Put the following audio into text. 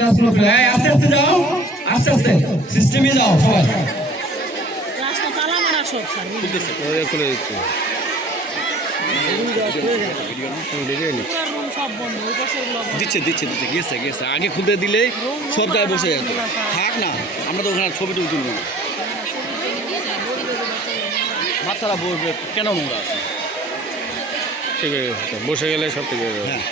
ক্লাসগুলো খুলে আস্তে আস্তে যাও, আস্তে আস্তে সিস্টেমে যাও সবাই। রাস্তা তালা মারা সব স্যার খুলে দিচ্ছে রুম সব বন্ধ, ওই পাশে এগুলো বন্ধ। দিচ্ছে দিচ্ছে দিচ্ছে গেছে গেছে আগে খুলতে দিলে সব জায়গায় বসে যেত। থাক না, আমরা তো ওখানে ছবি টবি তুলব না, বাচ্চারা বসবে কেন নোংরা আছে। ঠিক আছে, বসে গেলে সব ঠিক হয়ে যাবে। হ্যাঁ